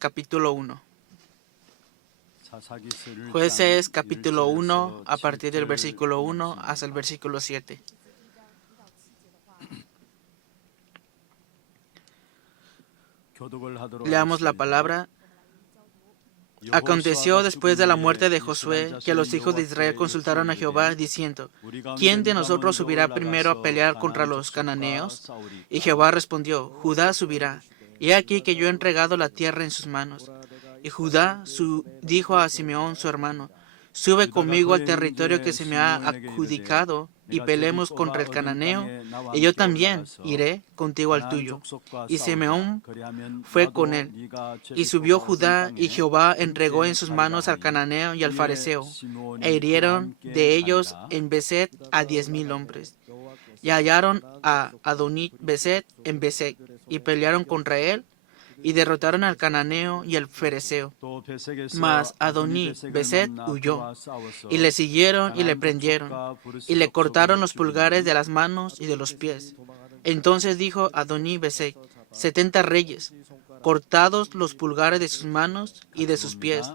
capítulo 1. Jueces capítulo 1 a partir del versículo 1 hasta el versículo 7. Leamos la palabra. Aconteció después de la muerte de Josué que los hijos de Israel consultaron a Jehová diciendo: ¿Quién de nosotros subirá primero a pelear contra los cananeos? Y Jehová respondió: Judá subirá. Y he aquí que yo he entregado la tierra en sus manos. Y Judá dijo a Simeón su hermano: Sube conmigo al territorio que se me ha adjudicado y peleemos contra el cananeo, y yo también iré contigo al tuyo. Y Simeón fue con él. Y subió Judá, y Jehová entregó en sus manos al cananeo y al fareseo, e hirieron de ellos en Beset a 10,000 hombres. Y hallaron a Adoní Beset en Beset, y pelearon contra él, y derrotaron al cananeo y al fereceo. Mas Adoní Beset huyó, y le siguieron y le prendieron, y le cortaron los pulgares de las manos y de los pies. Entonces dijo Adoní Beset: 70 reyes, cortados los pulgares de sus manos y de sus pies,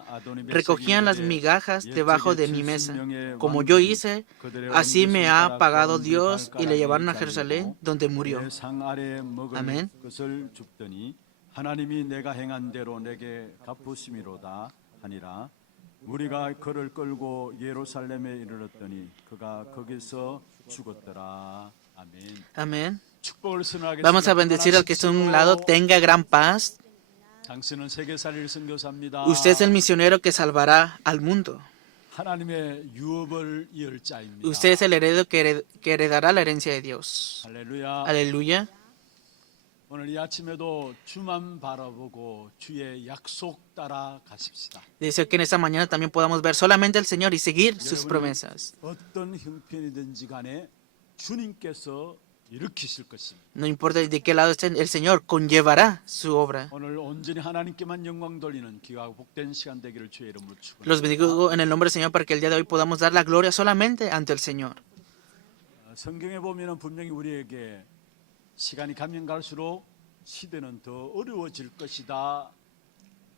recogían las migajas debajo de mi mesa. Como yo hice, así me ha pagado Dios, y le llevaron a Jerusalén, donde murió. Amén. 하나님이 내가 행한 대로 내게 갚으심이로다 하니라. 우리가 그를 끌고 예루살렘에 이르렀더니 그가 거기서 죽었더라. 아멘. Amén. 축복을 선하겠습니다. Vamos a bendecir al que está a un lado. Tenga gran paz. 당신은 세계 살릴 선교사입니다. Usted es el misionero que salvará al mundo. 하나님의 유업을 이을 자입니다. Usted es el heredero que heredará la herencia de Dios. 할렐루야. Aleluya. 오늘 이 아침에도 주만 바라보고 주의 약속 따라 가십시다. Deseo que en esta mañana también podamos ver solamente al Señor y seguir sus promesas. 어떤 형편이든지 간에 주님께서 일으키실 것입니다. No importa de qué lado esté, el Señor conllevará su obra. 오늘 온전히 하나님께만 영광 돌리는 귀하고 복된 시간 되기를 주의 이름으로 축원합니다. Los bendigo en el nombre del Señor para que el día de hoy podamos dar la gloria solamente ante el Señor. 성경에 보면은 분명히 우리에게 시간이 가면 갈수록 시대는 더 어려워질 것이다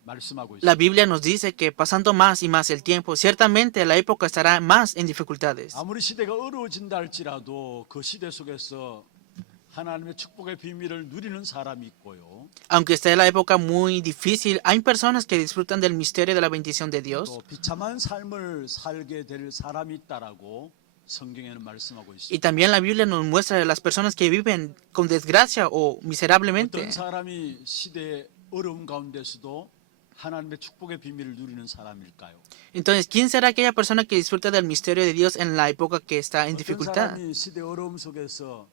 말씀하고 있습니다. La Biblia nos dice que pasando más y más el tiempo, ciertamente la época estará más en dificultades. 아무리 시대가 어려워진다 할지라도 그 시대 속에서 하나님의 축복의 비밀을 누리는 사람이 있고요. Aunque esté la época muy difícil, hay personas que disfrutan del misterio de la bendición de Dios. 또 비참한 삶을 살게 될 사람이 있다라고 성경에는 말씀하고 Y 있습니다. también la Biblia nos muestra de las personas que viven con desgracia o miserablemente. 어떤 사람이 시대의 어려움 가운데서도 하나님의 축복의 비밀을 누리는 사람일까요? Entonces, ¿quién será aquella persona que disfruta del misterio de Dios en la época que está en 어떤 dificultad? 사람이 시대 어려움 속에서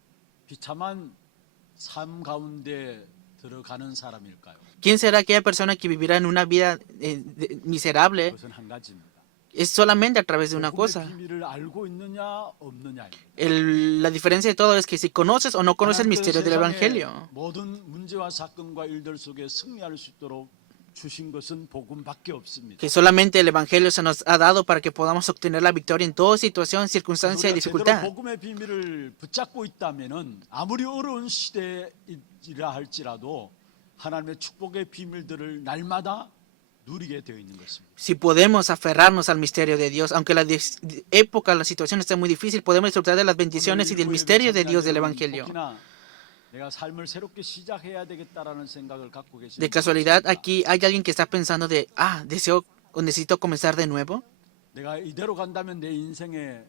비참한 삶 가운데 들어가는 사람일까요? ¿Quién será aquella persona que vivirá en una vida miserable? 그것은 한 가지입니다. Es solamente a través de una 복음의 cosa. 비밀을 알고 있느냐 없느냐입니다. La diferencia de todo es que si conoces o no conoces el misterio del 세상의 Evangelio. 모든 문제와 사건과 일들 속에 승리할 수 있도록 주신 것은 복음밖에 없습니다. Que solamente el Evangelio se nos ha dado para que podamos obtener la victoria en toda situación, circunstancia y 우리가 제대로 dificultad. 복음의 비밀을 붙잡고 있다면은 아무리 어려운 시대이라 할지라도 하나님의 축복의 비밀들을 날마다 누리게 되어 있는 것입니다. Si podemos aferrarnos al misterio de Dios, aunque la época, la situación esté muy difícil, podemos disfrutar de las bendiciones y del misterio de Dios del Evangelio. 내가 삶을 새롭게 시작해야 되겠다라는 생각을 갖고 계시는 De casualidad, aquí hay alguien que está pensando de, deseo o necesito comenzar de nuevo. 내가 이대로 간다면 내 인생에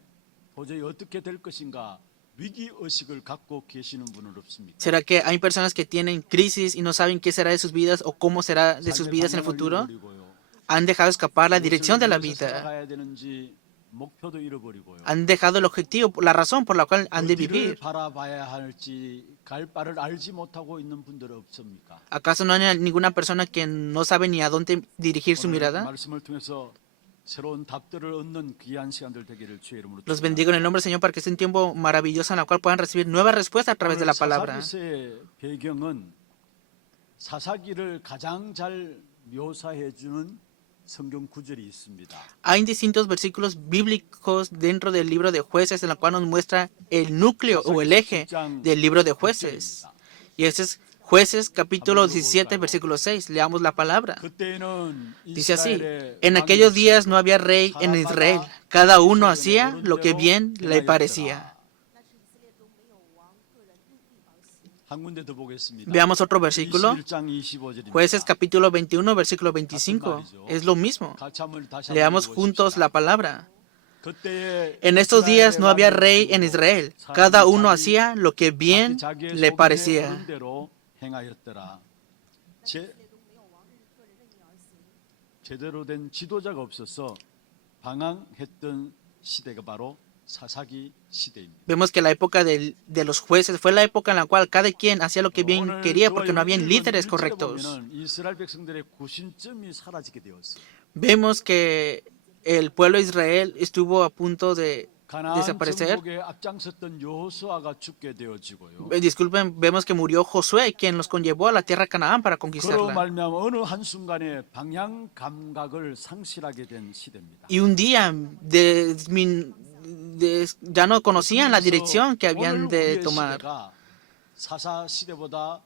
도저히 어떻게 될 것인가 위기 의식을 갖고 계시는 분은 없습니까? ¿Será que hay personas que tienen crisis y no saben qué será de sus vidas o cómo será de sus vidas en el futuro? Han dejado escapar la dirección de la vida. 살아가야 되는지 목표도 잃어버리고요. Han dejado el objetivo, la razón por la cual han de 어디를 vivir. 바라봐야 할지 갈 바를 알지 못하고 있는 분들 없습니까? ¿Acaso no hay ninguna persona que no sabe ni a dónde dirigir su 오늘 mirada? 말씀을 통해서 새로운 답들을 얻는 귀한 시간들 되기를 주의 이름으로 Los bendigo en el nombre del Señor para que sea un tiempo maravilloso en el cual puedan recibir nuevas respuestas a través de la palabra. 사사기서의 배경은 사사기를 가장 잘 묘사해 주는 성경 구절이 있습니다. Hay distintos versículos bíblicos dentro del libro de Jueces en el cual nos muestra el núcleo o el eje del libro de Jueces. Y ese es Jueces capítulo 17, versículo 6. Leamos la palabra. 그때에는 Dice así: 이스라엘의 en 왕이 aquellos días 없으므로 no había rey en Israel. 사람마다 Cada uno 자기 hacía 소견에 lo que 오른 bien 대로 le 행하였더라. parecía. 한 군데 더 보겠습니다. Veamos otro versículo. 21장 25절입니다. Jueces capítulo 21, versículo 25. Es lo mismo. 같이 한번 다시 한번 Leamos juntos 읽어보십시다. la palabra. 그때에 En estos días 이스라엘의 no había 왕이 rey en 없으므로 Israel. 사람이 Cada uno 자기 hacía lo que bien 자기의 le 소견에 parecía. 오른 대로 행하였더라. 제대로 된 지도자가 없어서 방황했던 시대가 바로 사사기 시대입니다. Vemos que la época de los jueces fue la época en la cual cada quien hacía lo que bien 오늘 quería 그와 porque no habían 읽은 líderes 1절에 correctos. 보면은 이스라엘 백성들의 구심점이 사라지게 되었어요. Vemos que el pueblo de Israel estuvo a punto de 가나안 desaparecer. 정복에 앞장섰던 여호수아가 죽게 되어지고요. Disculpen, vemos que murió Josué, quien los conllevó a la tierra de Canaán para 그로 conquistarla. 말미암아 어느 한순간에 방향 감각을 상실하게 된 시대입니다. Y un día ya no conocían la dirección que habían 오늘 de 우리의 tomar. 시대가 사사 시대보다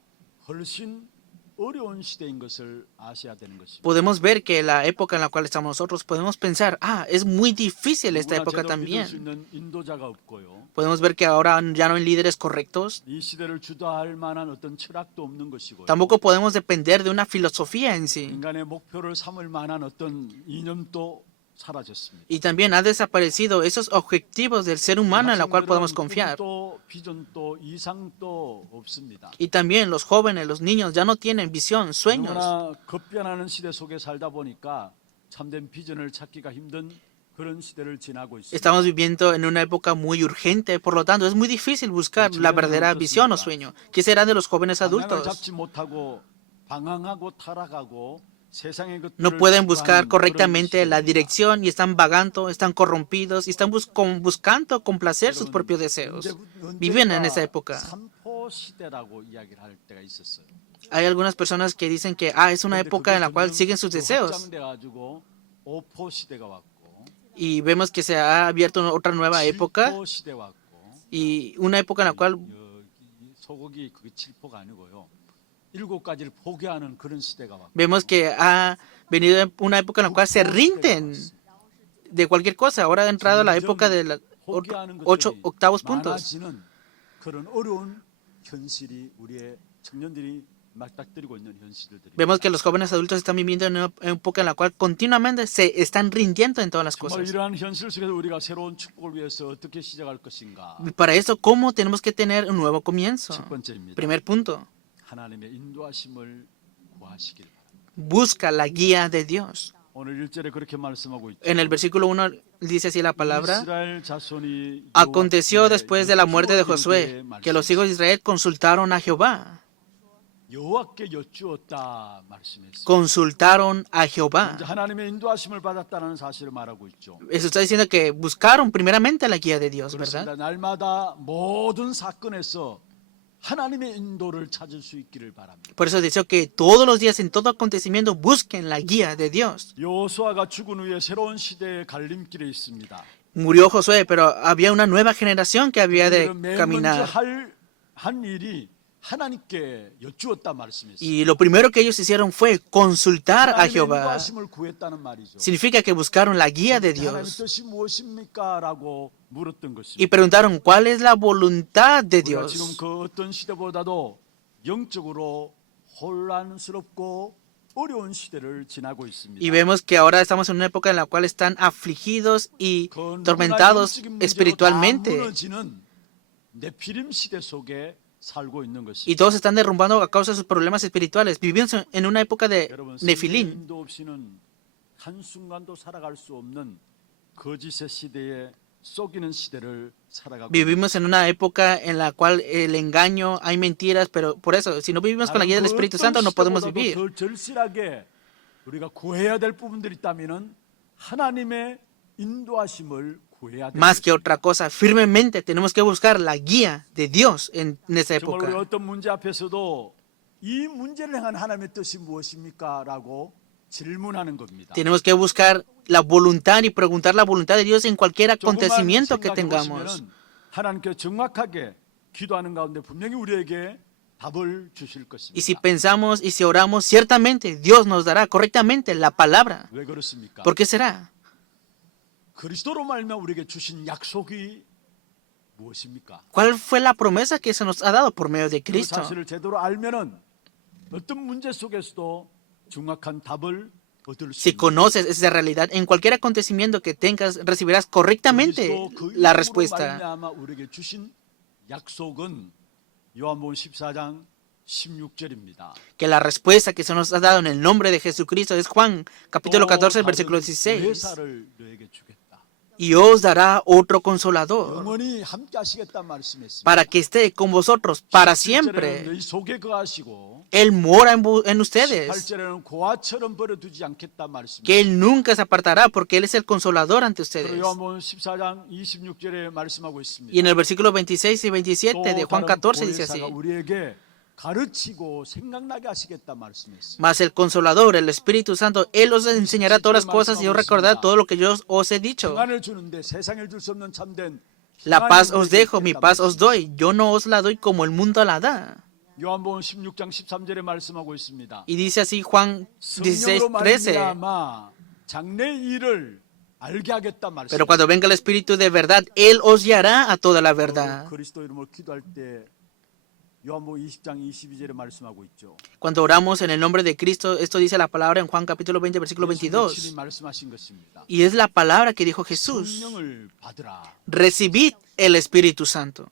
훨씬 어려운 시대인 것을 아셔야 되는 것입니다. Podemos ver que la época en la cual estamos nosotros, podemos pensar, es muy difícil esta 누구나 época 제대로 믿을 수 también. 있는 인도자가 없고요. Podemos ver que ahora ya no hay líderes correctos. 이 시대를 주도할 만한 어떤 철학도 없는 것이고요. Tampoco podemos depender de una filosofía en sí. 인간의 목표를 삼을 만한 어떤 이념도 사라졌습니다. Y también ha desaparecido esos objetivos del ser humano en la cual podemos confiar. 꿈도 비전도 이상도 없습니다. Y también los jóvenes, los niños ya no tienen visión, sueños. 너무나 급변하는 시대 속에 살다 보니까 참된 비전을 찾기가 힘든 그런 시대를 지나고 있습니다. Estamos viviendo en una época muy urgente, por lo tanto es muy difícil buscar la verdadera visión o sueño. ¿Qué será de los jóvenes 방향을 adultos? 잡지 못하고 방황하고 타락하고 세상의 것들을 No pueden buscar 추구하는 correctamente 그런 la 시대입니다. dirección y están vagando, están corrompidos y están buscando complacer sus propios deseos. Viven en esa época. 삼포 시대라고 이야기를 할 때가 있었어요. Hay algunas personas que dicen que es una época en la cual siguen sus deseos. 확장돼가지고 오포 시대가 왔고 Y vemos que se ha abierto otra nueva época 칠포 시대 왔고 y una época en la cual 소고기 그게 칠포가 아니고요. 7가지를 포기하는 그런 시대가 왔고 vemos que ha venido una época en la cual se rinden de cualquier cosa. Ahora ha entrado la época de los 포기하는 8 것들이 octavos puntos. 많아지는 그런 어려운 현실이 우리의 청년들이 맞닥뜨리고 있는 현실들이 Vemos que los jóvenes adultos están viviendo en una época en la cual continuamente se están rindiendo en todas las 정말 cosas. 이러한 현실 속에서 우리가 새로운 축복을 위해서 어떻게 시작할 것인가? Y para eso, ¿cómo tenemos que tener un nuevo comienzo? 첫 번째입니다. Primer punto, 하나님의 인도하심을 구하시길 바랍니다. busca la guía de Dios. 오늘 1절에 그렇게 말씀하고 있죠. En el versículo 1 dice así la palabra: 이스라엘 자손이 aconteció 여호와께 después de la muerte de Josué que los hijos de Israel consultaron a Jehová. 여호와께 여쭈었다 말씀했어요. Consultaron a Jehová. 이제 하나님의 인도하심을 받았다는 사실을 말하고 있죠. Eso está diciendo que buscaron primeramente la guía de Dios, 그렇습니다. ¿verdad? 날마다 모든 사건에서 하나님의 인도를 찾을 수 있기를 바랍니다. Por eso dice que todos los días, en todo acontecimiento, busquen la guía de Dios. 여호수아가 죽은 후에 새로운 시대의 갈림길에 있습니다. Murió Josué, pero había una nueva generación que había de 맨 먼저 caminar. 한 일이 하나님께 여쭈었다 말씀했어요. Y lo primero que ellos hicieron fue consultar a 하나님의 Jehová. 인도하심을 구했다는 말이죠. Significa que buscaron la guía de 하나님의 Dios 뜻이 무엇입니까? 라고 물었던 것입니다. y preguntaron cuál es la voluntad de 우리가 지금 Dios. 그 어떤 시대보다도 영적으로 혼란스럽고 어려운 시대를 지나고 있습니다. Y vemos que ahora estamos en una época en la cual están afligidos y 그 누구나 tormentados 영적인 문제로 다 espiritualmente. 무너지는 네피림 시대 속에 살고 있는 Y 것입니다. todos se están derrumbando a causa de sus problemas espirituales. Vivimos en una época de 여러분, 성령의 Nefilim. 인도 없이는 한순간도 살아갈 수 없는 거짓의 시대에 속이는 시대를 살아가고 Vivimos en una época en la cual el engaño, hay mentiras, pero por eso, si no vivimos con la guía del Espíritu Santo, no podemos vivir. 더 절실하게 우리가 구해야 될 부분들이 있다면은 하나님의 인도하심을 구해야 됩니다. Más que otra cosa, firmemente tenemos que buscar la guía de Dios en esa 정말 우리 época. 어떤 문제 앞에서도 이 문제를 향한 하나님의 뜻이 무엇입니까? 라고 질문하는 겁니다. Tenemos que buscar la voluntad y preguntar la voluntad de Dios en cualquier 조금만 acontecimiento que 생각해 tengamos. 보시면은 하나님께 정확하게 기도하는 가운데 분명히 우리에게 답을 주실 Y si 것입니다. pensamos y si oramos, ciertamente Dios nos dará correctamente la palabra. 왜 그렇습니까? ¿Por qué será? 그리스도로 말미암아 우리에게 주신 약속이 무엇입니까? ¿Cuál fue la promesa que se nos ha dado por medio de 그 Cristo? 사실을 제대로 알면은 어떤 문제 속에서도 정확한 답을 얻을 수 Si 있는 conoces esa realidad, en cualquier acontecimiento que tengas, recibirás correctamente 그리스도 그 la 이름으로 respuesta. 말미암아 우리에게 주신 약속은 요한복음 14장 16절입니다. Que la respuesta que se nos ha dado en el nombre de Jesucristo es Juan, capítulo 14, versículo 16. 회사를 너에게 주겠다. Y os dará otro consolador 영원히 함께 하시겠다 말씀했습니다. para que esté con vosotros para 17절에는 siempre. 너희 속에 거하시고 Él mora en ustedes. 18절에는 고아처럼 버려두지 않겠다 말씀입니다. Que Él nunca se apartará porque Él es el consolador ante 그리고 ustedes. 요한복음 14장 26절에 말씀하고 있습니다. Y en el versículo 26 y 27 de Juan 14 dice así. 우리에게 가르치고 생각나게 하시겠다 말씀했습니다. Mas el consolador, el Espíritu Santo, Él os enseñará todas las cosas y os recordará todo lo que yo os he dicho. 평안을 주는데 세상에 줄 수 없는 참된 La paz 평안을 os dejo, 우리에게 mi 있겠다 paz os 말씀입니다. doy. Yo no os la doy como el mundo la da. 요한복음 16장 13절에 말씀하고 있습니다. Y dice así Juan 16, 성령으로 13. 말미암아 장래 일을 알게 하겠다 말씀. Pero cuando venga el Espíritu de verdad, Él os guiará a toda la verdad. 그리스도 이름으로 기도할 때 요한복음 20장 22절에 말씀하고 있죠. Cuando oramos en el nombre de Cristo, esto dice la palabra en Juan capítulo 20, versículo 예수님이 22. 말씀하신 것입니다. Y es la palabra que dijo Jesús. 성령을 받으라. Recibid el Espíritu Santo.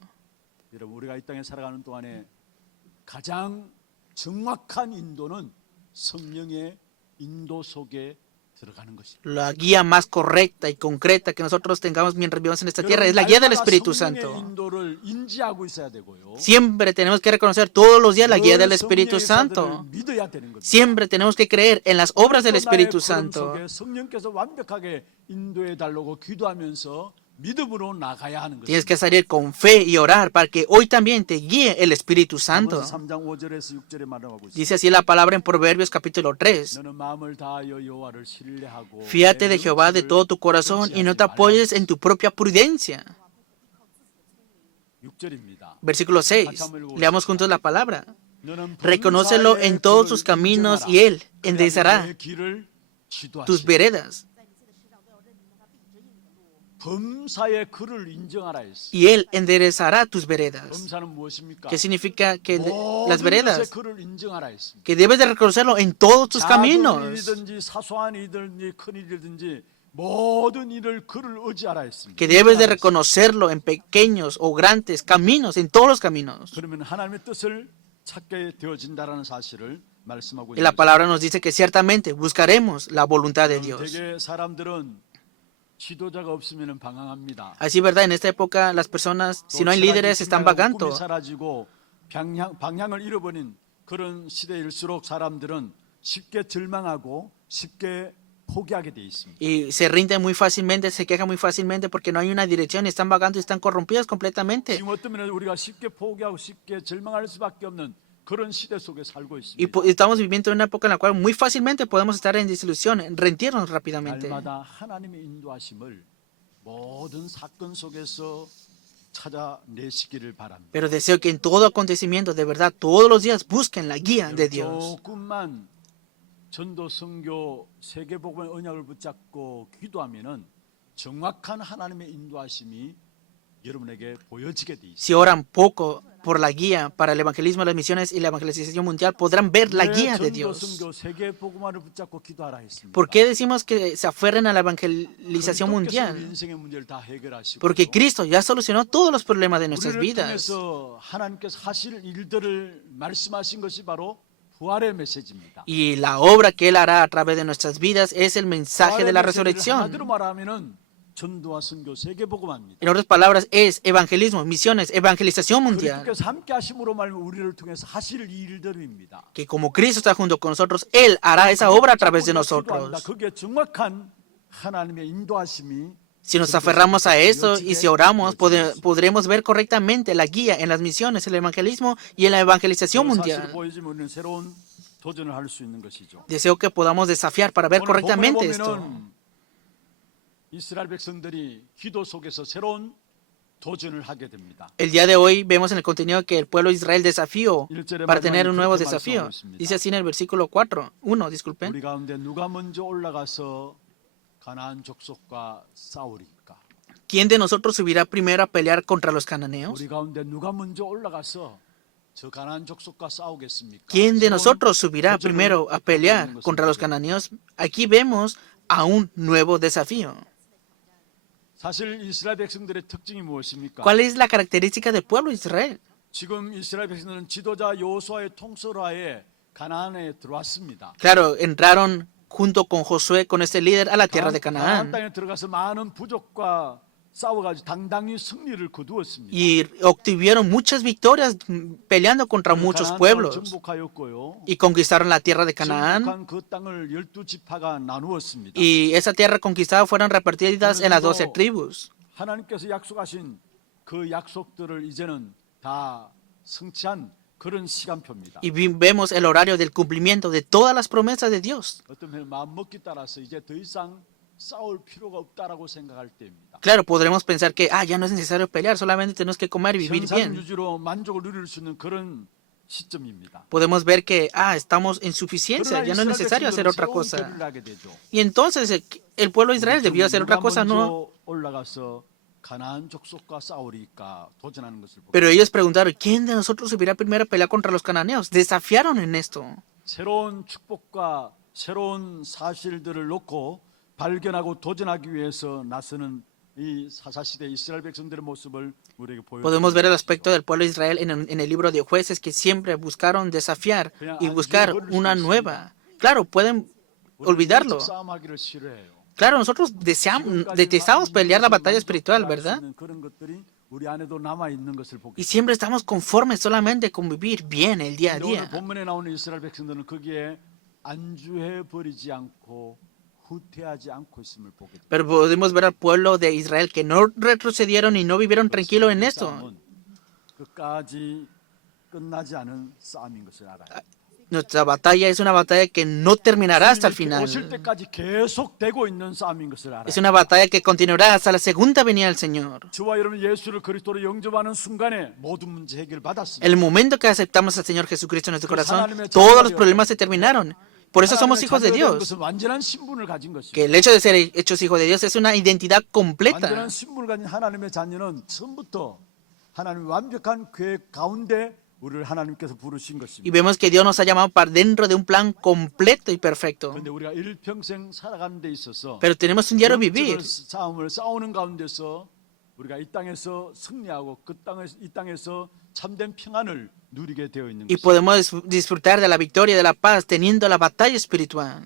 여러분 우리가 이 땅에 살아가는 동안에 가장 정확한 인도는 성령의 인도 속에 들어가는 것입니다. La guía más correcta y concreta que nosotros tengamos mientras vivamos en esta tierra es la guía del Espíritu Santo. 인도를 인지하고 있어야 되고요. Siempre tenemos que reconocer todos los días la guía del 그 Espíritu 성령의 Santo. 역사들을 믿어야 되는 겁니다. Siempre tenemos que creer en las obras del 또 나의 Espíritu 걸음 Santo. 속에 성령께서 완벽하게 인도해 달라고 기도하면서 믿음으로 나가야 하는 Tienes 것입니다. que salir con fe y orar para que hoy también te guíe el Espíritu Santo. 3장 5절에서 6절에 말하고 있습니다. Dice así la palabra en Proverbios capítulo 3. 너는 마음을 다하여 여호와를 신뢰하고 Fíate de 내 Jehová de 눈치를 todo tu corazón y no te apoyes en tu propia prudencia. 6절입니다. Versículo 6. Leamos juntos la palabra. 너는 Reconócelo 범사의 en todos 길을 sus caminos 인정하라. y Él 그리하면 enderezará 내 길을 지도하시리라. tus veredas. 범사의 그를 인정하라 했어. Y Él enderezará tus veredas. 범사는 무엇입니까? ¿Qué significa que las 모든 것의 veredas? 그를 인정하라 했습니다. Que debes de reconocerlo en todos tus 작은 caminos. 일이든지 사소한 일이든지 큰 일이든지 모든 일을 그를 의지하라 했습니다. Que debes de reconocerlo en pequeños o grandes caminos, en todos los caminos. 그러면 하나님의 뜻을 찾게 되어진다라는 사실을 말씀하고 Y la 있는 palabra nos dice que ciertamente buscaremos la voluntad de Dios. 되게 사람들은 지도자가 없으면 방황합니다. Así, ¿verdad? En esta época las personas, si no hay líderes, están 꿈이 vagando. 사라지고 방향을 잃어버린 그런 시대일수록 사람들은 쉽게 절망하고 쉽게 포기하게 돼 있습니다. Y se rinden muy fácilmente, se quejan muy fácilmente porque no hay una dirección y están vagando y están corrompidos completamente. 지금 어떤 면에서 우리가 쉽게 포기하고 쉽게 절망할 수밖에 없는 그런 시대 속에 살고 Y 있습니다. estamos viviendo en una época en la cual muy fácilmente podemos estar en desilusión, en rendirnos rápidamente. 날마다 하나님의 인도하심을 모든 사건 속에서 찾아내시기를 바랍니다. Pero deseo que en todo acontecimiento, de verdad, todos los días busquen la guía de Dios. 조금만 전도 선교 세계복음의 언약을 붙잡고 기도하면은 정확한 하나님의 인도하심이 여러분에게 보여지게 돼 있습니다. Si oran poco por la guía para el evangelismo, las misiones y la evangelización mundial, podrán ver la guía de 전도 Dios. 선교 세계복음화를 붙잡고 기도하라 했습니다. ¿Por qué decimos que se aferren a la evangelización 그리스도께서 mundial? 인생의 문제를 다 해결하시고 Porque Cristo ya solucionó todos los problemas de nuestras 우리를 vidas. 통해서 하나님께서 하실 일들을 말씀하신 것이 바로 부활의 메시지입니다. Y la obra que Él hará a través de nuestras vidas es el mensaje de la 한마디로 resurrección. 말하면은 전도와 선교 세계복음화입니다. En otras palabras, es evangelismo, misiones, evangelización mundial. 그리스도께서 함께 하심으로 말하면 우리를 통해서 하실 일들입니다. Que como Cristo está junto con nosotros, Él hará esa obra a través de nosotros. 그게 정확한 하나님의 인도하심이 Si nos aferramos a eso y si oramos, podremos ver correctamente la guía en las misiones, el evangelismo y en la evangelización 사실을 mundial. 보여주면 우리는 새로운 도전을 할 수 있는 것이죠. Deseo que podamos desafiar para ver 오늘 correctamente 본문에 esto. 보면은 이스라엘 백성들이 기도 속에서 새로운 도전을 하게 됩니다. El día de hoy vemos en el contenido que el pueblo de Israel desafió 1절에 para tener un nuevo 그렇게 desafío. 말씀하고 있습니다. Dice así en el versículo 4, 1, disculpen. 우리 가운데 누가 먼저 올라가서 가나안 족속과 싸우리까? ¿Quién de nosotros subirá primero a pelear contra los cananeos? 우리 가운데 누가 먼저 올라가서 저 가나안 족속과 싸우겠습니까? ¿Quién de 새로운 nosotros subirá 도전을 primero a 하고 pelear 있는 것을 contra los 보게 됩니다. cananeos? Aquí vemos a un nuevo desafío. 사실 이스라엘 백성들의 특징이 무엇입니까? ¿Cuál es la característica del pueblo de Israel? 지금 이스라엘 백성들은 지도자 여호수아의 통솔하에 가나안에 들어왔습니다. Claro, entraron junto con Josué, con este líder, a la tierra de 가나안 Canaán 땅에 들어가서 많은 부족과 싸워가지고 당당히 승리를 거두었습니다. y obtuvieron muchas victorias peleando contra muchos 가나안 땅을 pueblos 정복하였고요. y conquistaron la tierra de Canaán. 정복한 그 땅을 12지파가 나누었습니다. Y esa tierra conquistada fueron repartidas en las 12 tribus. 하나님께서 약속하신 그 약속들을 이제는 다 성취한 그런 시간표입니다. Y vemos el horario del cumplimiento de todas las promesas de Dios. 어떤 면에 마음먹기 따라서 이제 더 이상 싸울 필요가 없다라고 생각할 때입니다. Claro, podremos pensar que ya no es necesario pelear, solamente tenemos que comer y vivir 현상 bien. 유지로 만족을 누릴 수 있는 그런 시점입니다. Podemos ver que estamos en suficiencia, 그러나 ya no es 이스라엘 necesario hacer 백성들은 otra 새로운 cosa. 결의를 하게 되죠. Y entonces el pueblo de Israel debió hacer otra cosa, no. 먼저 올라가서 가나안 족속과 싸우리까 도전하는 것을 보고 Pero ellos preguntaron, ¿quién de nosotros subirá primero a pelear contra los cananeos? Desafiaron en esto. 새로운 축복과 새로운 사실들을 놓고 발견하고 도전하기 위해서 나서는 이 사사시대 이스라엘 백성들의 모습을 우리에게 Podemos ver el 보여줍니다. aspecto del pueblo de Israel en el libro de jueces que siempre buscaron desafiar y buscar una nueva. Claro, pueden olvidarlo. 싸움하기를 싫어해요. Claro, nosotros detestamos pelear la batalla espiritual, ¿verdad? 그런 것들이 우리 안에도 남아 있는 것을 보게 Y 됩니다. siempre estamos conformes solamente con vivir bien el día a 근데 오늘 día. 본문에 나오는 이스라엘 백성들은 거기에 안주해 버리지 않고 후퇴하지 않고 있음을 보게 됩니다. Pero podemos ver al pueblo de Israel que no retrocedieron y no vivieron tranquilo en 이 esto. 싸움은 끝까지 끝나지 않은 싸움인 것을 알아요. Nuestra batalla es una batalla que no terminará hasta el final. 오실 때까지 계속되고 있는 싸움인 것을 알아요. Es una batalla que continuará hasta la segunda venida del Señor. 저와 여러분 예수를 그리스도로 영접하는 순간에 모든 문제 해결 받았습니다. El momento que aceptamos al Señor Jesucristo en nuestro corazón, todos los problemas se terminaron. Por eso somos hijos de Dios. 것은 완전한 신분을 가진 것입니다. Que el hecho de ser hechos hijos de Dios es una identidad completa. 완전한 신분을 가진 하나님의 자녀는 처음부터 하나님의 완벽한 계획 가운데 우리를 하나님께서 부르신 Y 것입니다. vemos que Dios nos ha llamado para dentro de un plan completo y perfecto. 그런데 우리가 일평생 살아가는 데 있어서 Pero tenemos un diario vivir. 싸움을 싸우는 가운데서 우리가 이 땅에서 승리하고 이 땅에서 참된 평안을 누리게 되어 있는 Y 것입니다. podemos disfrutar de la victoria y de la paz teniendo la batalla espiritual.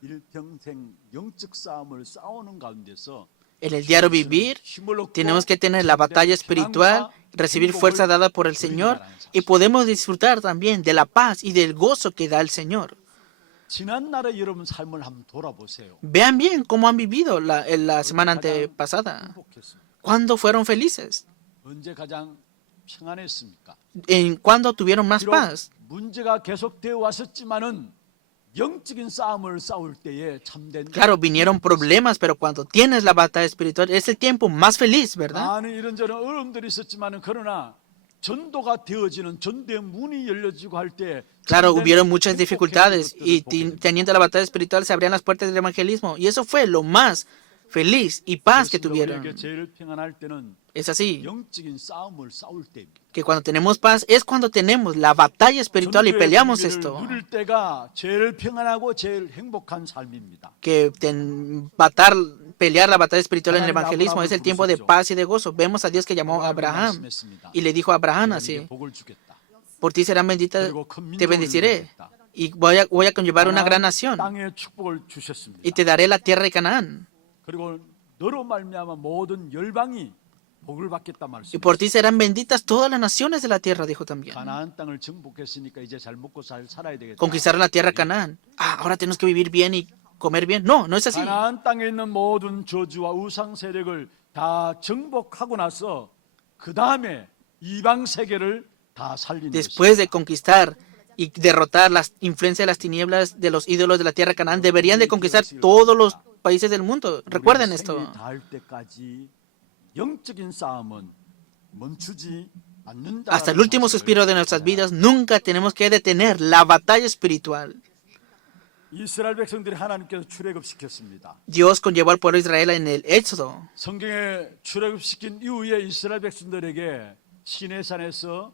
일평생 영적 싸움을 싸우는 가운데서 En el diario vivir 힘을 얻고 tenemos que tener la batalla espiritual, recibir fuerza dada por el Señor y podemos disfrutar también de la paz y del gozo que da el Señor. 지난 날의 여러분 삶을 한번 돌아보세요. Vean bien cómo han vivido en la semana antepasada. 행복했습니다. ¿Cuándo fueron felices? 언제 가장 평안했습니까? ¿En cuándo tuvieron más 비록 paz? 문제가 계속되어 왔었지만은 영적인 싸움을 싸울 때에 참된 Claro, vinieron problemas, pero cuando tienes la batalla espiritual es el tiempo más feliz, ¿verdad? 많은 이런저런 어려움들이 있었지만은 그러나 전도가 되어지는 전도의 문이 열려지고 할 때 Claro, hubieron muchas dificultades y teniendo la batalla espiritual se abrían las puertas del evangelismo y eso fue lo más feliz y paz que tuvieron. 우리에게 제일 평안할 때는 Es así, 영적인 싸움을 싸울 때입니다. que cuando tenemos paz es cuando tenemos la batalla espiritual y 전도의 peleamos 분위기를 esto. 누릴 때가 제일 평안하고 제일 행복한 삶입니다. Que pelear la batalla espiritual en el evangelismo es el tiempo de paz y de gozo. Vemos a Dios que llamó a Abraham y le dijo a Abraham así, 너에게 복을 주겠다. por ti serán benditas, 그리고 큰 te 민족을 bendeciré 이루겠다. y voy a conllevar una gran nación 땅의 축복을 주셨습니다. y te daré la tierra de Canaán. 그리고 너로 말미암아 모든 열방이 복을 받겠다 Y 말씀. por ti serán benditas todas las naciones de la tierra, dijo también. 가나안 땅을 정복했으니까 이제 잘 먹고 잘 살아야 되겠다. Conquistaron la tierra de Canaán. Ahora tenemos que vivir bien y comer bien. No, no es así. 가나안 땅에 있는 모든 저주와 우상 세력을 다 정복하고 나서 그 다음에 이방 세계를 다 살리는 것입니다. Después de conquistar y derrotar las influencias de las tinieblas de los ídolos de la tierra de Canaán, deberían de conquistar todos los países del mundo. Recuerden esto. 닿을 때까지 영적인 싸움은 멈추지 않는다라는 Hasta el último 사실을 suspiro de nuestras 알아야 vidas, nunca tenemos que detener la batalla espiritual. 이스라엘 백성들이 하나님께서 출애굽시켰습니다. Dios conllevó al pueblo de Israel en el Éxodo. 성경에 출애굽시킨 이후에 이스라엘 백성들에게 시내산에서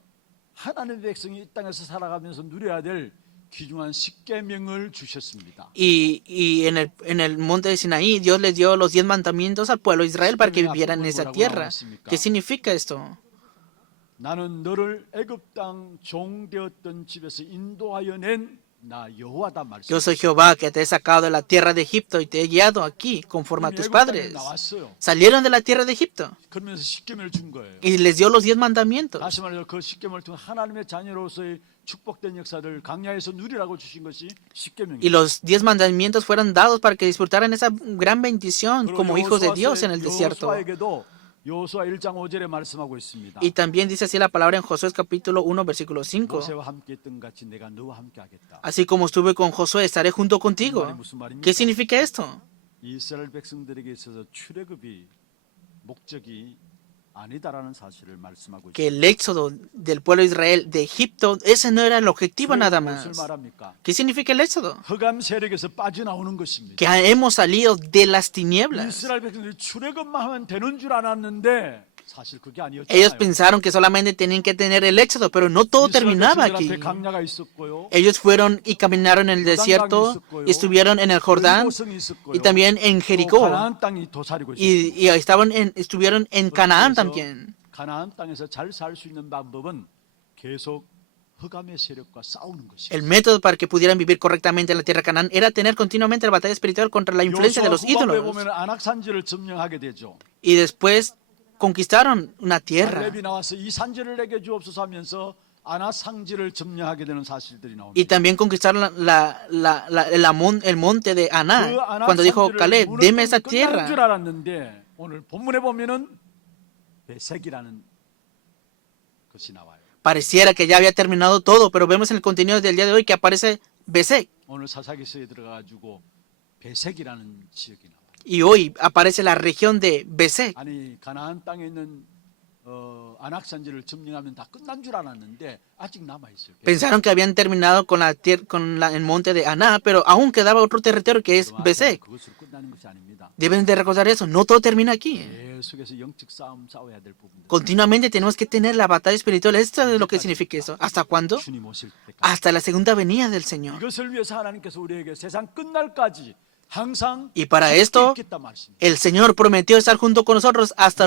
하나님의 백성이 이 땅에서 살아가면서 누려야 될 귀중한 십계명을 주셨습니다. Y en el monte de Sinaí, Dios les dio los 10 mandamientos al pueblo de Israel para que vivieran en esa tierra. ¿Qué significa esto? 나는 너를 애굽 땅 종되었던 집에서 인도하여 낸 나 여호와다 말씀. Yo soy Jehová que te he sacado de la tierra de Egipto y te he guiado aquí conforme a tus padres. 나왔어요. Salieron de la tierra de Egipto 그러면서 십계명을 준 거예요. y les dio los 10 mandamientos. 다시 말해서 그 십계명을 통해 하나님의 자녀로서의 축복된 역사를 광야에서 누리라고 주신 것이 Y 십계명입니다. los 10 mandamientos fueron dados para que disfrutaran esa gran bendición como hijos de Dios en el desierto. 여호수아에게도 여호수아 1장 5절에 말씀하고 있습니다. Y también dice así la palabra en Josué capítulo 1 versículo 5. 모세와 함께 했던 같이 내가 너와 함께 하겠다. Así como estuve con Josué, estaré junto contigo. ¿Qué significa esto? 이스라엘 백성들에게 있어서 출애굽이 목적이 아니다라는 사실을 말씀하고 Que 있습니다. el éxodo del pueblo de Israel de Egipto, ese no era el objetivo nada 무엇을 más. 말합니까? ¿Qué significa el éxodo? 흑암 세력에서 빠져나오는 것입니다. Que hemos salido de las tinieblas. 이스라엘 백성들이 출애굽만 하면 되는 줄 알았는데 사실 그게 Ellos 아니었잖아요. pensaron que solamente tenían que tener el éxodo, pero no todo terminaba 백성들 aquí. 앞에 강야가 있었고요. Ellos fueron y caminaron en el desierto, y estuvieron en el Jordán 여리고성이 있었고요. y también en 또 Jericó. 가나안 땅이 도사리고 있었습니다. Y estuvieron en Canaán también. 가나안 땅에서 잘 살 수 있는 방법은 계속 흑암의 세력과 싸우는 것입니다. El método para que pudieran vivir correctamente en la tierra de Canaán era tener continuamente la batalla espiritual contra la influencia de los 후반부에 ídolos. 보면 안악산지를 점령하게 되죠. Y después conquistaron una tierra. 갈렙이 나와서 이 산지를 내게 주옵소서 하면서 안악산지를 점령하게 되는 사실들이 Y 나옵니다. también conquistaron el monte de 그 Aná. Cuando dijo Caleb, deme esa 끝난 줄 tierra. 알았는데 오늘 본문에 보면은 베색이라는 것이 나와요. Pareciera que ya había terminado todo, pero vemos en el contenido del día de hoy que aparece Besek. 오늘 사사기서에 들어가지고 베색이라는 지역이 나와요. Y hoy aparece la región de Besek. 아니 가나안 땅에 있는 안악산지를 점령하면 다 끝난 줄 알았는데 아직 남아 있어요. Pensaron que habían terminado con el monte de Aná, pero aún quedaba otro territorio que es Besek. 그것으로 끝나는 것이 아닙니다. Deben de recordar eso, no todo termina aquí. 계속해서 영적 싸움 싸워야 될 부분들. Continuamente tenemos que tener la batalla espiritual. Esto es lo que significa eso. ¿Hasta cuándo? 주님 오실 때까지. Hasta la segunda venida del Señor. 이것을 위해서 하나님께서 우리에게 세상 끝날까지 항상 Y para 함께 esto, 있겠다 말씀입니다. el Señor prometió estar junto con nosotros hasta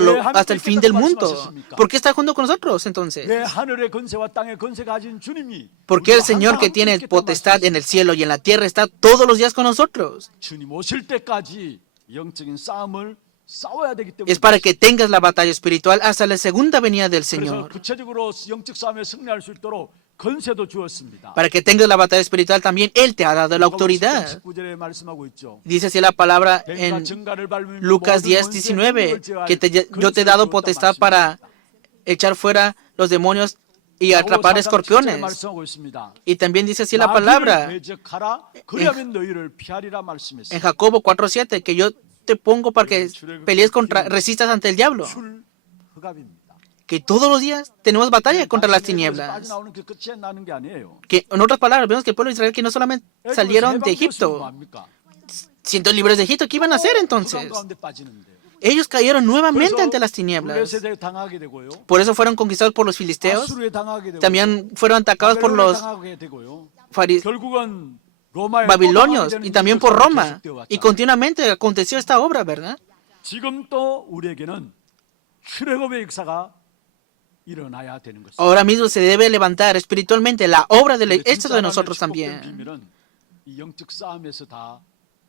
el fin del mundo. ¿Por qué está junto con nosotros entonces? 내 하늘의 권세와 땅의 권세 가진 주님이 Porque el 우리와 Señor 항상 que 함께 tiene 있겠다 potestad en el 말씀이십니다. cielo y en la tierra está todos los días con nosotros. 주님 오실 때까지 영적인 싸움을 싸워야 되기 때문에 Es para que tengas la batalla espiritual hasta la segunda venida del 그래서 Señor. 구체적으로 영적 싸움에 승리할 수 있도록 권세도 주었습니다. Para que tengas la batalla espiritual también Él te ha dado la autoridad. 19절에 말씀하고 있죠. Dice así la palabra 뱀과 en 정갈을 밟으며 Lucas 모든 10, 권세, 19, 능력을 제어할 que yo te he 권세를 dado 주었다 potestad para 말씀입니다. echar fuera los demonios y atrapar 야고보 4장 7절에 escorpiones. 말씀하고 있습니다. Y también dice así la 마귀를 palabra 대적하라 그리하면 너희를 피하리라 말씀했습니다. en Jacobo 4:7, que yo te pongo para que pelees resistas ante el diablo. 출흑암입니다. Que todos los días tenemos batalla contra las tinieblas. 빠져나오는 게 끝이 나는 게 아니에요. Que en otras palabras, vemos que el pueblo de Israel que no solamente salieron de Egipto, 뭡니까? siendo libres de Egipto, ¿qué iban a hacer 흑암 entonces? 가운데 빠지는데. Ellos cayeron nuevamente 그래서 ante las tinieblas. 블레셋에 당하게 되고요. Por eso fueron conquistados por los filisteos. 아수르에 당하게 되고요. También fueron atacados por 바벨론에 los 당하게 되고요. fariseos. 결국은 로마의 Babilonios y también por Roma. Y 계속되어 continuamente aconteció esta obra, ¿verdad? 지금 또 우리에게는 출애굽의 역사가 일어나야 되는 것입니다. Ahora mismo se debe levantar espiritualmente la obra del 근데 éxodo de nosotros 진짜 también. 비밀은 이 영적 싸움에서 다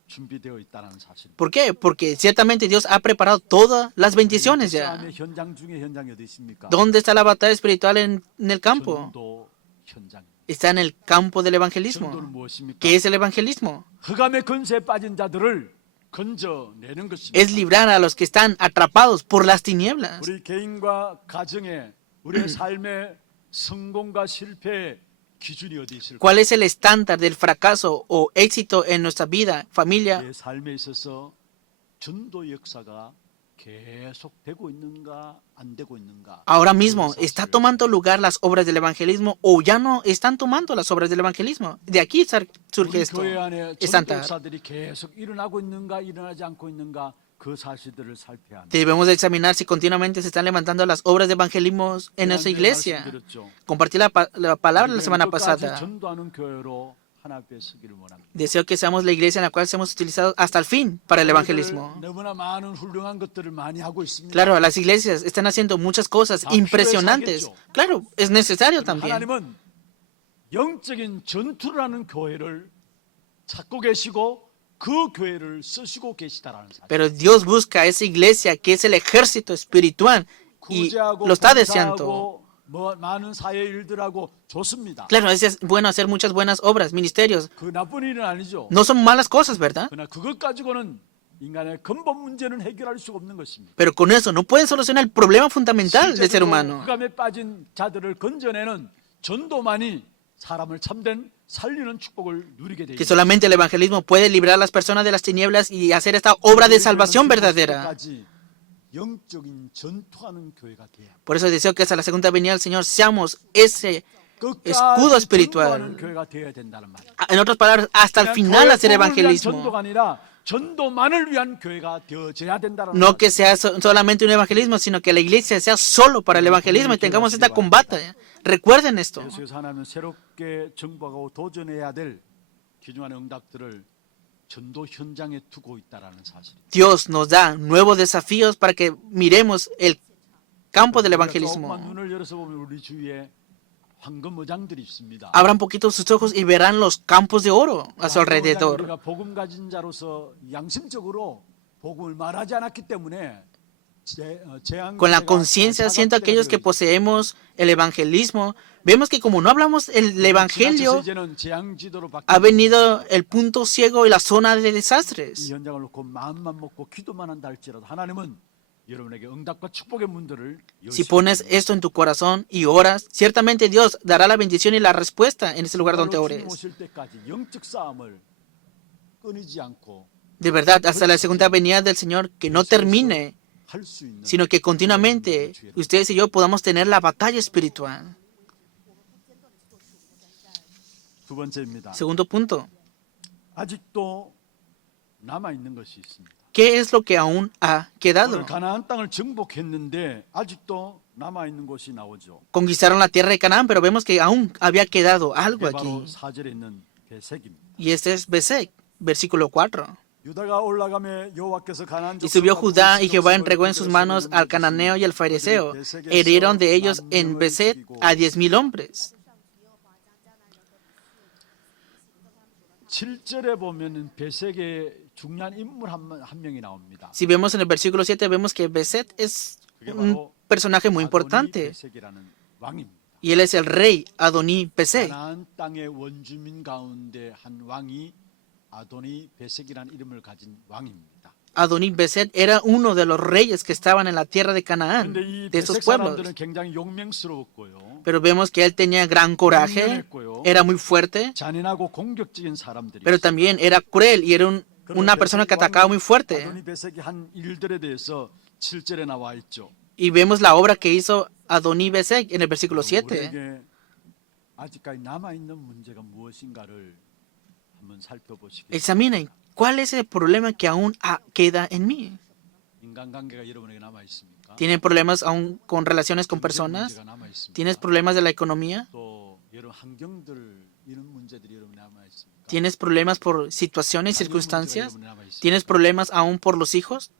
준비되어 있다는 사실. ¿Por qué? Porque ciertamente Dios ha preparado todas las bendiciones ya. 싸움의 현장 중에 현장이 어디 있습니까? ¿Dónde está la batalla espiritual en el campo? 전도 현장. Está en el campo del 전도는 evangelismo. 무엇입니까? ¿Qué es el evangelismo? 흑암의 권세에 빠진 자들을 건져내는 것입니다. Es librar a los que están atrapados por las tinieblas. 우리 개인과 가정에 우리의 삶의 성공과 실패의 기준이 어디 있을까? ¿Cuál es el estándar del fracaso o éxito en nuestra vida, familia? 내 삶에 있어서 전도 역사가 계속 되고 있는가 안 되고 있는가. ahora mismo está tomando lugar las obras del evangelismo o ya no están tomando las obras del evangelismo. De aquí surge 우리 esto. 교회 안에 Están 전도사들이 계속 일어나고 있는가 일어나지 않고 있는가 그 사실들을 살펴야 합니다. Debemos de examinar si continuamente se están levantando las obras de evangelismo en nuestra iglesia. Compartí la palabra la semana pasada. 전도하는 교회로 하나 앞에 서기를 원합니다. Deseo que seamos la iglesia en la cual seamos utilizados hasta el fin para el evangelismo. 너무나 많은 훌륭한 것들을 많이 하고 있습니다. Claro, las iglesias están haciendo muchas cosas impresionantes. Claro, es necesario también. 하나님은 영적인 전투를 하는 교회를 찾고 계시고 그 교회를 쓰시고 계시다라는 사실. Pero Dios busca esa iglesia que es el ejército espiritual y 구제하고 lo está deseando. 봉사하고 뭐 많은 사회 일들하고 좋습니다. Claro, es bueno hacer muchas buenas obras, ministerios. 그 나쁜 일은 아니죠. No son malas cosas, ¿verdad? 그러나 그것 가지고는 인간의 근본 문제는 해결할 수가 없는 것입니다. Pero con eso no pueden solucionar el problema fundamental del ser humano. 흑암에 빠진 자들을 건져내는 전도만이 사람을 참된 살리는 축복을 누리게 되죠. Que solamente el evangelismo puede librar a las personas de las tinieblas y hacer esta obra de salvación verdadera. 영적인 전투하는 교회가 돼야. Por eso deseo que hasta la segunda venida del Señor seamos ese escudo espiritual. 교회가 되어야 된다는 말이에요. En otras palabras, hasta el final hacer evangelismo. 전도가 아니라 전도만을 위한 교회가 되어져야 된다는 No que sea solamente un evangelismo, sino que la iglesia sea solo para el evangelismo y tengamos esta combate. Recuerden esto. 예수께서 하나님은 새롭게 정복하고 도전해야 될 귀중한 응답들을 전도 현장에 두고 있다라는 사실. Dios nos da nuevos desafíos para que miremos el campo del evangelismo. 조금만 눈을 열어서 보면 우리 주위에 황금 어장들이 있습니다. Abran poquito sus ojos y verán los campos de oro a su alrededor. 우리가 복음 가진 자로서 양심적으로 복음을 말하지 않았기 때문에 Con la conciencia, siendo aquellos que poseemos el evangelismo, vemos que como no hablamos el evangelio, ha venido el punto ciego y la zona de desastres. 이 현장을 놓고 마음만 먹고 기도만 한다 할지라도 하나님은 여러분에게 응답과 축복의 문들을 Si pones esto en tu corazón y oras, ciertamente Dios dará la bendición y la respuesta en ese lugar donde ores. 오실 때까지 영적 싸움을 끊이지 않고 De verdad, hasta la segunda venida del Señor, que no termine, 할 수 있는 sino que continuamente ustedes y yo podamos tener la batalla espiritual. 두 번째입니다. Segundo punto, 아직도 남아 있는 것이 있습니다. ¿qué es lo que aún ha quedado? 오늘 가나안 땅을 정복했는데 아직도 남아 있는 것이 나오죠. Conquistaron la tierra de Canaán, pero vemos que aún había quedado algo 그게 바로 aquí. 4절에 있는 베색입니다. Y este es Besek, versículo 4. 유다가 올라가며 여호와께서 가나안 Y subió Judá y Jehová entregó en sus manos al cananeo y al fariseo. Herieron de ellos en Beset a 10,000 hombres. 7절에 보면 베색의 중요한 인물 한 명이 나옵니다. Si vemos en el versículo 7, vemos que Beset es un personaje muy importante. 베색이라는 왕입니다. Y él es el rey Adoní Besek. 가나안 땅의 원주민 가운데 한 왕이 아도니 베색이라는 이름을 가진 왕입니다. Adoní Besek era uno de los reyes que estaban en la tierra de Canaán, 근데 이 de esos 베색 pueblos. 사람들은 굉장히 용맹스러웠고요. Pero vemos que él tenía gran coraje, era muy fuerte, 잔인하고 공격적인 사람들이. pero también era cruel y era una persona que atacaba muy fuerte. 아도니 베색이 한 일들에 대해서 7절에 나와 있죠. Y vemos la obra que hizo Adoní Besek en el versículo 7. 우리에게 아직까지 남아 있는 문제가 무엇인가를 한번 살펴보시겠습니다. Examinen, ¿cuál es el problema que aún queda en mí? 인간관계가 여러분에게 남아 있습니까? ¿Tienen problemas aún con relaciones con personas? 문제가 남아 있습니까? ¿Tienes problemas de la economía? 또 여러 환경들 이런 문제들이 여러분에 남아 있습니까? ¿Tienes problemas por situaciones y 자녀 문제가 circunstancias? 여러분에 남아 있습니까? ¿Tienes problemas aún por los hijos?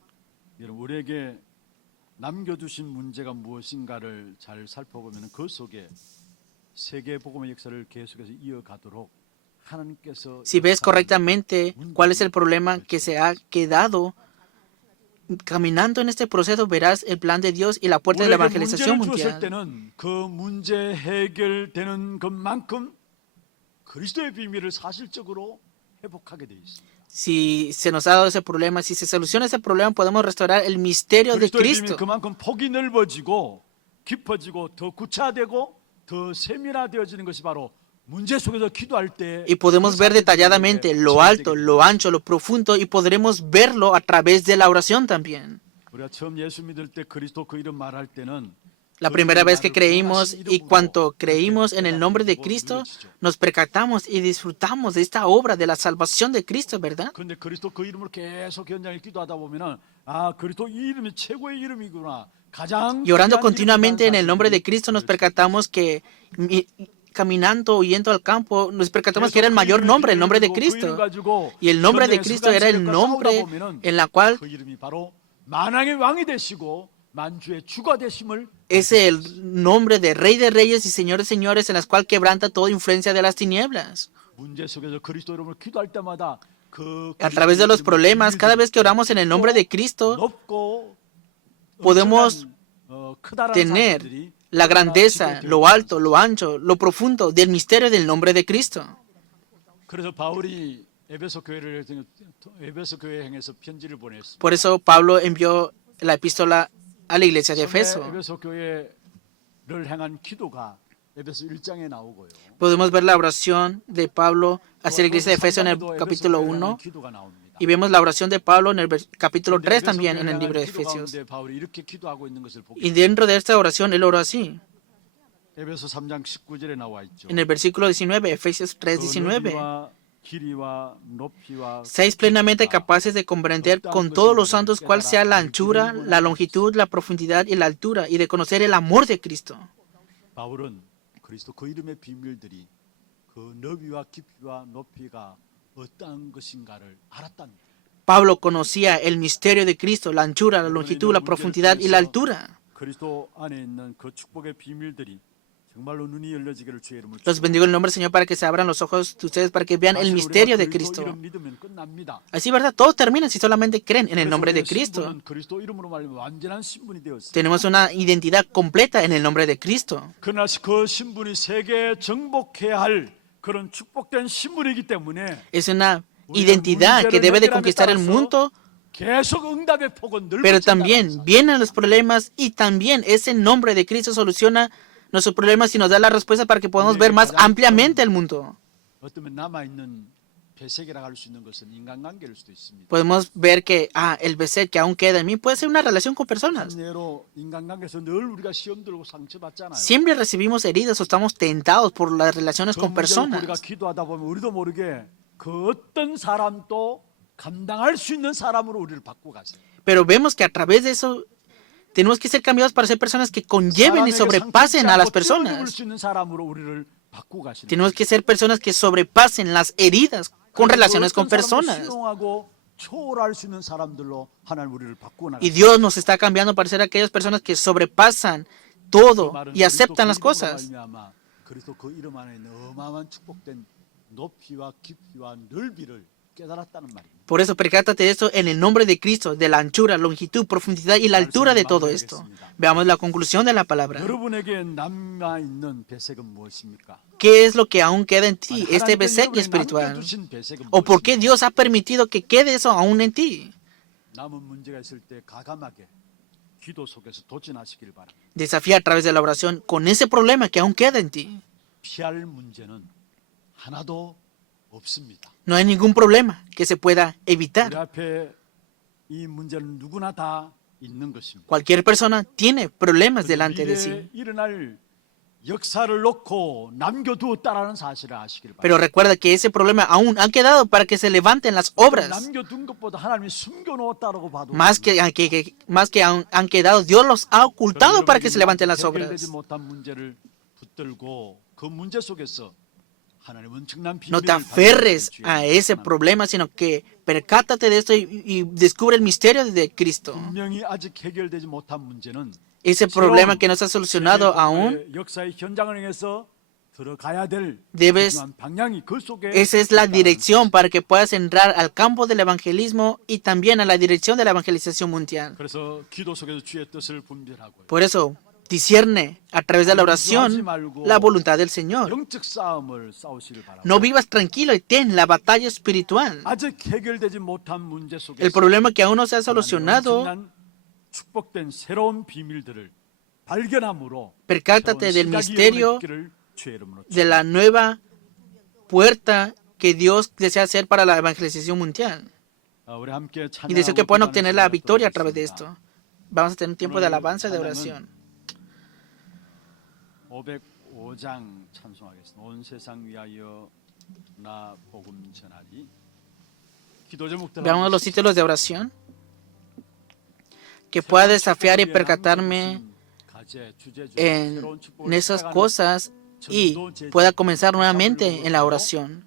여러분 우리에게 남겨두신 문제가 무엇인가를 잘 살펴보면 그 속에 세계 복음의 역사를 계속해서 이어가도록 하나님께서 Si ves correctamente cuál es el problema que se ha quedado caminando en este proceso, verás el plan de Dios y la puerta de la 우리에게 evangelización 문제를 주었을 mundial. 때는 그 문제 해결되는 것만큼 그리스도의 비밀을 사실적으로 회복하게 돼 있습니다. Si se nos ha dado ese problema, si se soluciona ese problema, podemos restaurar el misterio de 그리스도의 비밀 Cristo. 그만큼 폭이 넓어지고 깊어지고 더 구차되고 더 세밀화되어지는 것이 바로 문제 속에서 기도할 때 Y podemos ver detalladamente lo alto, lo ancho, lo profundo y podremos verlo a través de la oración también. 우리가 처음 예수 믿을 때 그리스도 그 이름 말할 때는 La primera vez que creímos y cuando creímos en el nombre de Cristo, nos percatamos y disfrutamos de esta obra de la salvación de Cristo, ¿verdad? 근데 그리스도 그 이름을 계속 현장에 기도하다 보면은 아 그리스도 이 이름이 최고의 이름이구나. 가장 Y orando 귀한 continuamente en el 이름이라는 nombre de 사실을 Cristo, nos percatamos que caminando o yendo al campo, nos percatamos que era el mayor nombre, el nombre de Cristo. Y el nombre de Cristo era el nombre en la cual 그 이름이 바로 만왕의 왕이 되시고 만주의 주가 되심을 es el nombre de Rey de Reyes y Señor de Señores, en las cual quebranta toda influencia de las tinieblas. 문제 속에서 그리스도 이름을 기도할 때마다 그 A través de los problemas, cada vez que oramos en el nombre de Cristo, 높고 podemos 크다라는 tener 사실들이 la grandeza, lo alto, lo ancho, lo profundo del misterio del nombre de Cristo. 그래서 바울이 에베소 교회에 향해서 편지를 보냈습니다. Por eso Pablo envió la epístola a la iglesia de Efeso. 에베소 교회를 향한 기도가 에베소 1장에 나오고요. Podemos ver la oración de Pablo hacia la iglesia de Efeso en el capítulo 1 기도가 나옵니다. y vemos la oración de Pablo en el capítulo 근데 3 에베소 también en 교회에 el libro de 향한 기도 Efesios. 가운데 바울이 이렇게 기도하고 있는 것을 보게 Y 됩니다. dentro de esta oración él oró así. 에베소 3장 19절에 나와 있죠. En el versículo 19, Efesios 3:19. 너비와 길이와 높이와 Seáis plenamente capaces de comprender con todos los santos cuál sea la anchura, la longitud, la profundidad y la altura, y de conocer el amor de Cristo. 바울은 그리스도 그 이름의 비밀들이 그 너비와 깊이와 높이가 어떠한 것인가를 알았답니다. Pablo conocía el misterio de Cristo, la anchura, la longitud, la profundidad y la altura. 그리스도 안에 있는 그 축복의 비밀들이 정말로 눈이 열려지기를 주의 이름으로 Los bendigo en el nombre del Señor para que se abran los ojos de ustedes para que vean el misterio de Cristo. 이름 믿으면 끝납니다. Así, ¿verdad? Todo termina si solamente creen en el nombre de Cristo. 신분은 그리스도 이름으로 말하면 완전한 신분이 되었어요. Tenemos una identidad completa en el nombre de Cristo. 그러나 그 신분이 세계에 정복해야 할 그런 축복된 신분이기 때문에 Es una identidad que debe de conquistar el mundo, 계속 응답의 폭은 pero 넓어진다는 también vienen los problemas y también ese nombre de Cristo soluciona nuestros problemas y nos da la respuesta para que podamos ver más ampliamente el mundo. 어쩌면 남아있는 배색이라고 할 수 있는 것은 인간관계일 수도 있습니다. Podemos ver que el beset que aún queda en mí puede ser una relación con personas. 예로 인간관계에서 늘 우리가 시험 들고 상처받잖아요. Siempre recibimos heridas o estamos tentados por las relaciones con 우리가 personas. 기도하다 보면 우리도 모르게 그 어떤 사람도 감당할 수 있는 사람으로 우리를 바꾸고 가세요. Pero vemos que a través de eso tenemos que ser cambiados para ser personas que conlleven y sobrepasen a las personas. Tenemos que ser personas que sobrepasen las heridas con relaciones con personas. Y Dios nos está cambiando para ser aquellas personas que sobrepasan todo y aceptan las cosas. Por eso, percátate de esto en el nombre de Cristo, de la anchura, longitud, profundidad y la altura de todo esto. Veamos la conclusión de la palabra. ¿Qué es lo que aún queda en ti, este besek espiritual? ¿O por qué Dios ha permitido que quede eso aún en ti? Desafía a través de la oración con ese problema que aún queda en ti. No hay ningún problema que se pueda evitar. Cualquier persona tiene problemas delante de sí. Pero recuerda que ese problema aún ha quedado para que se levanten las obras. Más que han quedado, Dios los ha ocultado para que se levanten las obras. No te aferres a ese problema, sino que percátate de esto y descubre el misterio de Cristo. Ese problema que no se ha solucionado aún, esa es la dirección para que puedas entrar al campo del evangelismo y también a la dirección de la evangelización mundial. Por eso, discierne a través de la oración la voluntad del Señor. No vivas tranquilo y ten la batalla espiritual. El problema que aún no se ha solucionado, percátate del misterio de la nueva puerta que Dios desea hacer para la evangelización mundial. Y deseo que puedan obtener la victoria a través de esto. Vamos a tener un tiempo de alabanza y de oración. 505장 찬송하겠습니다. 온 세상 위하여 나 복음 전하리. 기도 제목들 Veamos los títulos de oración. Que pueda desafiar y percatarme en esas cosas y pueda comenzar nuevamente en la oración.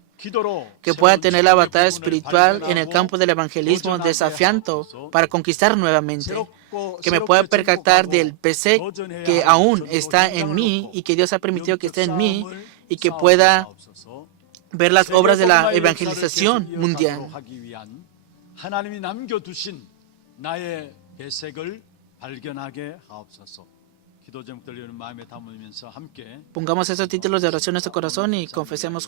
Que pueda tener la batalla espiritual en el campo del evangelismo desafiando para conquistar nuevamente. Que me pueda percatar del PC que aún está en mí y que Dios ha permitido que esté en mí y que pueda ver las obras de la evangelización mundial. 하나님이 남겨두신 나의 배색을 발견하게 하옵소서. 기도 제목들 마음에 담으면서 함께 Pongamos esos títulos de oración en nuestro corazón y confesemos